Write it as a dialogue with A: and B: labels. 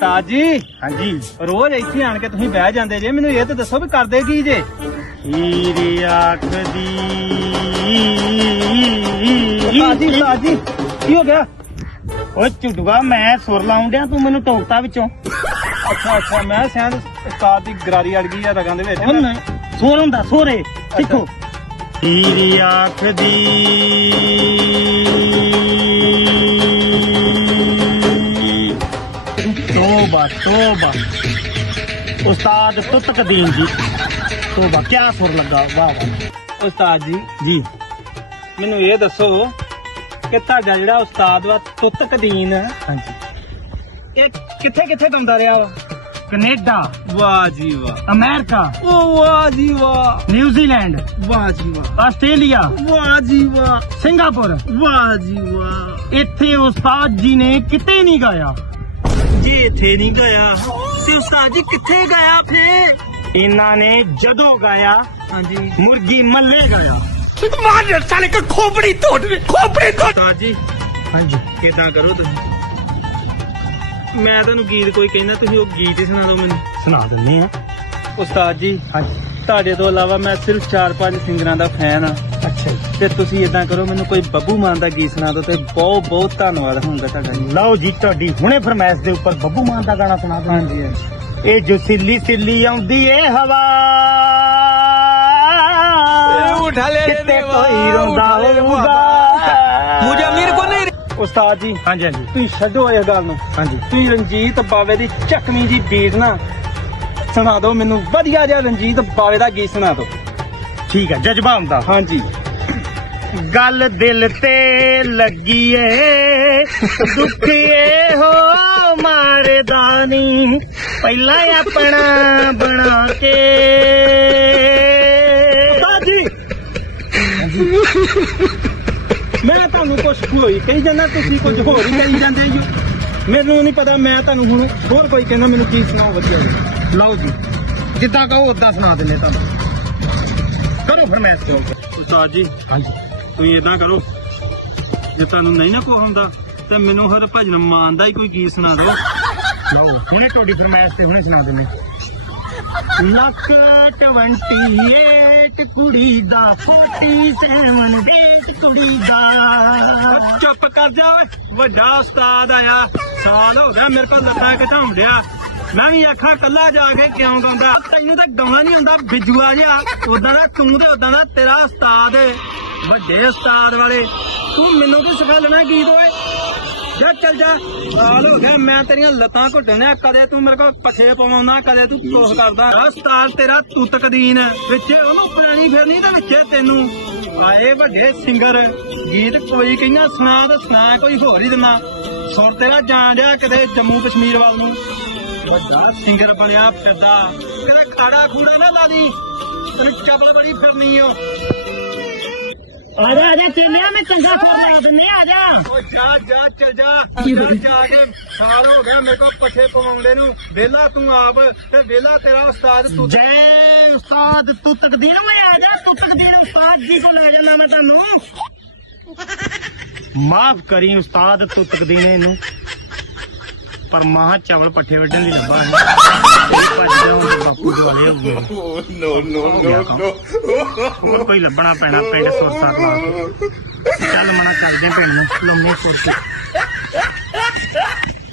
A: ਉਸਤਾਦ ਜੀ।
B: ਹਾਂਜੀ।
A: ਰੋਜ਼ ਇੱਥੇ ਆਣ ਕੇ ਤੁਸੀਂ ਬਹਿ ਜਾਂਦੇ ਜੇ ਮੈਨੂੰ ਇਹ ਤਾਂ ਦੱਸੋ ਵੀ ਕਰਦੇ ਕੀ ਜੇ?
B: ਹੀਰੇ ਆਖਦੀ।
A: ਉਸਤਾਦ ਜੀ ਉਸਤਾਦ ਜੀ ਕੀ ਹੋ ਗਿਆ?
B: ਓ ਝੁੱਡੂਆ ਮੈਂ ਸੁਰ ਲਾਉਣ ਡਿਆ ਤੂੰ ਮੈਨੂੰ ਟੋਕਤਾ ਵਿੱਚੋਂ।
A: ਅੱਛਾ ਅੱਛਾ ਮੈਂ ਸ਼ਾਇਦ ਉਸਤਾਦ ਦੀ ਗਰਾਰੀ ਅੜ ਗਈ ਆ ਰਗਾਂ ਦੇ ਵਿੱਚ।
B: ਹੁਣ ਸੁਰ ਹੁੰਦਾ ਸੋਰੇ ਸਿੱਖੋ। ਹੀਰੇ ਆਖਦੀ। ਤੋਬਾ ਤੋਬਾ। ਉਸਤਾਦ ਤੁਤ ਕਦੀਮ ਜੀ। ਤੋਬਾ ਕਿਆ ਸੁਰ ਲੱਗਾ? ਵਾਹ ਵਾਹ।
A: ਉਸਤਾਦ ਜੀ
B: ਜੀ।
A: ਮੈਨੂੰ ਇਹ ਦੱਸੋ ਕਿ ਤੁਹਾਡਾ ਜਿਹੜਾ ਉਸਤਾਦ ਵਾ ਤੁੱਤ ਕਦੀਨ
B: ਹਾਂਜੀ।
A: ਇਹ ਕਿੱਥੇ ਕਿੱਥੇ ਗਾਉਂਦਾ ਰਿਹਾ ਵਾ?
B: ਕੈਨੇਡਾ।
A: ਵਾਹ ਜੀ ਵਾਹ।
B: ਅਮਰੀਕਾ।
A: ਓ ਵਾਹ ਜੀ ਵਾਹ।
B: ਨਿਊਜ਼ੀਲੈਂਡ
A: ਵਾਹ ਜੀ ਵਾਹ।
B: ਆਸਟ੍ਰੇਲੀਆ।
A: ਵਾਹ ਜੀ ਵਾਹ।
B: ਸਿੰਗਾਪੁਰ।
A: ਵਾਹ ਜੀ ਵਾਹ।
B: ਇੱਥੇ ਉਸਤਾਦ ਜੀ ਨੇ ਕਿਤੇ ਨਹੀਂ ਗਾਇਆ।
A: ਜੀ ਇੱਥੇ ਨਹੀਂ ਗਿਆ ਤੇ ਉਸਤਾਦ ਜੀ ਕਿੱਥੇ ਗਿਆ ਫੇ
B: ਇਹਨਾਂ ਨੇ ਜਦੋਂ ਗਾਇਆ
A: ਹਾਂਜੀ।
B: ਮੁਰਗੀ ਮੱਲੇ ਗਾਇਆ।
A: ਉਸਤਾਦ ਜੀ
B: ਹਾਂਜੀ।
A: ਕਿਦਾਂ ਕਰੋ ਤੁਸੀਂ? ਮੈਂ ਤੁਹਾਨੂੰ ਗੀਤ ਕੋਈ ਕਹਿੰਦਾ ਤੁਸੀਂ ਉਹ ਗੀਤ ਹੀ ਸੁਣਾ ਦਿਓ ਮੈਨੂੰ।
B: ਸੁਣਾ ਦਿੰਦੇ ਆ।
A: ਉਸਤਾਦ ਜੀ
B: ਹਾਂਜੀ।
A: ਤੁਹਾਡੇ ਤੋਂ ਇਲਾਵਾ ਮੈਂ ਸਿਰਫ 4-5 ਸਿੰਗਰਾਂ ਦਾ ਫੈਨ ਆ
B: ਅੱਛਾ ਜੀ।
A: ਤੇ ਤੁਸੀਂ ਇਦਾਂ ਕਰੋ ਮੈਨੂੰ ਕੋਈ ਬੱਬੂ ਮਾਨ ਦਾ ਗੀਤ ਸੁਣਾ ਦਿਓ ਤੇ ਬਹੁਤ ਬਹੁਤ ਧੰਨਵਾਦ ਹੋਊਗਾ ਤੁਹਾਡਾ ਜੀ।
B: ਲਓ ਜੀ ਤੁਹਾਡੀ ਹੁਣੇ ਫਰਮਾਇਸ਼ ਦੇ ਉੱਪਰ ਬੱਬੂ ਮਾਨ ਦਾ ਗਾਣਾ ਸੁਣਾ ਦਿੰਦੇ
A: ਹਾਂਜੀ ਹਾਂਜੀ।
B: ਇਹ ਜੋ ਸਿੱਲੀ ਸਿੱਲੀ ਆਉਂਦੀ ਏ ਹਵਾ।
A: ਉਠਾ ਲੈ
B: ਕਿਤੇ ਕੋਈ ਰੋਂਦਾ ਹੋਊਗਾ।
A: ਮੁਝੇ ਅਮੀਰ ਕੋ ਨਹੀਂ ਉਸਤਾਦ ਜੀ
B: ਹਾਂਜੀ ਹਾਂਜੀ।
A: ਤੁਸੀਂ ਛੱਡੋ ਇਹ ਗੱਲ ਨੂੰ।
B: ਹਾਂਜੀ।
A: ਤੁਸੀਂ ਰਣਜੀਤ ਬਾਵੇ ਦੀ ਚੱਕਵੀਂ ਜੀ ਬੀਟ ਨਾ ਸੁਣਾ ਦਿਓ ਮੈਨੂੰ। ਵਧੀਆ ਜਿਹਾ ਰਣਜੀਤ ਬਾਵੇ ਦਾ ਗੀਤ ਸੁਣਾ ਦਿਓ।
B: ਠੀਕ ਹੈ ਜਜ਼ਬਾ ਹੁੰਦਾ
A: ਹਾਂਜੀ।
B: ਗੱਲ ਦਿਲ ਤੇ ਲੱਗੀ ਏ ਦੁੱਖ ਏ ਹੋ ਮਾਰਦਾ ਨੀ। ਪਹਿਲਾਂ ਆਪਣਾ ਬਣਾ ਕੇ।
A: ਜੀ! ਮੈਂ ਤੁਹਾਨੂੰ ਕੁਝ ਹੋਈ ਕਹੀ ਜਾਂਦਾ ਤੁਸੀਂ ਕੁਝ ਹੋਰ ਹੀ ਕਹੀ ਜਾਂਦੇ ਜੀ। ਮੈਨੂੰ ਨਹੀਂ ਪਤਾ ਮੈਂ ਤੁਹਾਨੂੰ ਹੁਣ ਹੋਰ ਕੋਈ ਕਹਿੰਦਾ ਮੈਨੂੰ ਕੀ ਸੁਣਾਓ ਵਧੀਆ।
B: ਲਓ ਜੀ ਜਿੱਦਾਂ ਕਹੋ ਉਦਾਂ ਸੁਣਾ ਦਿੰਦੇ ਤੁਹਾਨੂੰ। ਕਰੋ ਫਰਮਾਇਸ਼ ਦਿਓ
A: ਉਸਤਾਦ ਜੀ
B: ਹਾਂਜੀ।
A: ਤੁਸੀਂ ਇਦਾਂ ਕਰੋ। ਜੇ ਤੁਹਾਨੂੰ ਨਹੀਂ ਨਾ ਕੋ ਹੁੰਦਾ ਤੇ ਮੈਨੂੰ ਹਰ ਭਜਨ ਮਾਨ ਦਾ ਹੀ ਕੋਈ ਗੀਤ ਸੁਣਾ ਦਿਓ।
B: ਹੁਣੇ ਤੁਹਾਡੀ ਫਰਮਾਇਸ਼ ਤੇ ਹੁਣੇ ਸੁਣਾ ਦਿੰਦੇ। ਲੱਕ 28 ਕੁੜੀ ਦਾ 47 ਡੇਟ ਕੁੜੀ ਦਾ।
A: ਚੁੱਪ ਕਰ ਜਾ ਓਏ ਵੱਡਾ ਉਸਤਾਦ ਆਇਆ। ਸਾਲ ਹੋ ਗਿਆ ਮੇਰੇ ਕੋਲ ਲੱਤਾਂ ਘਟਾਉਣ ਡਿਆ। ਮੈਂ ਵੀ ਆਖਾਂ ਕੱਲਾ ਜਾ ਕੇ ਕਿਉਂ ਗਾਉਂਦਾ? ਤੈਨੂੰ ਤਾਂ ਗਾਉਣਾ ਨਹੀਂ ਆਉਂਦਾ, ਬਿਜੂਆ ਜਿਹਾ। ਉਦਾਂ ਦਾ ਤੂੰ ਤੇ ਉਦਾਂ ਦਾ ਤੇਰਾ ਉਸਤਾਦ ਵੱਡੇ ਉਸਤਾਦ ਵਾਲੇ। ਤੂੰ ਮੈਨੂੰ ਕੀ ਸਿਖਾ ਲੈਣਾ ਗੀਤ ਓਏ? ਜਾ ਚੱਲ ਜਾ। ਸਾਲ ਹੋ ਗਿਆ, ਮੈਂ ਤੇਰੀਆਂ ਲੱਤਾਂ ਘੁੱਟਣਿਆ ਕਦੇ ਤੂੰ ਮੇਰੇ ਕੋਲ ਪੱਠੇ ਪਵਾਉਣਾ, ਕਦੇ ਤੂੰ ਕੋਸ ਕਰਦਾ। ਉਸਤਾਦ ਤੇਰਾ ਤੁੱਤ ਕਦੀਨ ਵਿੱਚ ਉਹਨੂੰ ਪਾਣੀ ਫਿਰਨੀ ਤੇ ਵਿੱਚੇ ਤੈਨੂੰ। ਆਏ ਵੱਡੇ ਸਿੰਗਰ, ਗੀਤ ਕੋਈ ਕਹਿੰਦਾ, ਸੁਣਾ ਤੇ ਸੁਣਾ, ਕੋਈ ਹੋਰ ਹੀ ਦਿੰਦਾ। ਸੁਰ ਤੇਰਾ ਜਾਣ ਡਿਆ ਕਿਤੇ ਜੰਮੂ ਕਸ਼ਮੀਰ ਵੱਲ ਨੂੰ। ਵੱਡਾ ਸਿੰਗਰ ਬਣਿਆ ਫਿਰਦਾ। ਕਿਤੇ ਖਾੜਾ ਖੂੜਾ ਨਾ ਲਾ ਦੀ ਤੈਨੂੰ ਚਬਲ ਬੜੀ ਫਿਰਨੀ ਓ।
B: ਆ ਜਾ ਆ ਜਾ ਮੈਂ ਚੰਗਾ ਸੋਚ ਲਾ ਦਿੰਦੇ ਆ ਜਾ।
A: ਓ ਜਾ ਜਾ ਚੱਲ ਜਾ। ਜਾ ਜਾ ਕੇ ਸਾਲ ਹੋ ਗਿਆ ਮੇਰੇ ਕੋਲ ਪੱਠੇ ਪਵਾਉਂਦੇ ਨੂੰ। ਵਿਹਲਾ ਤੂੰ ਆਪ ਤੇ ਵਿਹਲਾ ਤੇਰਾ ਉਸਤਾਦ ਤੂੰ
B: ਜੈ ਉਸਤਾਦ ਤੂੰ ਤਕਦੀਰ ਮੈਂ ਆ ਜਾ ਤੂੰ ਤਕਦੀਰ ਉਸਤਾਦ ਜੀ ਕੋਲ ਲੈ ਜਾਣਾ ਮੈਂ ਤੈਨੂੰ ਮਾਫ ਕਰੀ ਉਸਤਾਦ ਤੂੰ ਤਕਦੀਰ ਇਹਨੂੰ ਪਰ ਮਾਹ ਚਾਵਲ ਪੱਠੇ ਵੱਢਣ ਦੀ ਲੱਭਾ ਹੈ। ਇਹ ਬਾਪੂ ਦੇ ਵਾਲੇ ਹੋ ਗਏ ਕੋਈ ਲੱਭਣਾ ਪੈਣਾ ਪਿੰਡ ਸੁਰਸਾਰ ਲਾ ਕੇ ਚੱਲ ਮਨਾ ਚੱਲਦੇ ਪਿੰਡ ਨੂੰ ਲੰਮੇ ਸੁਰਸੀ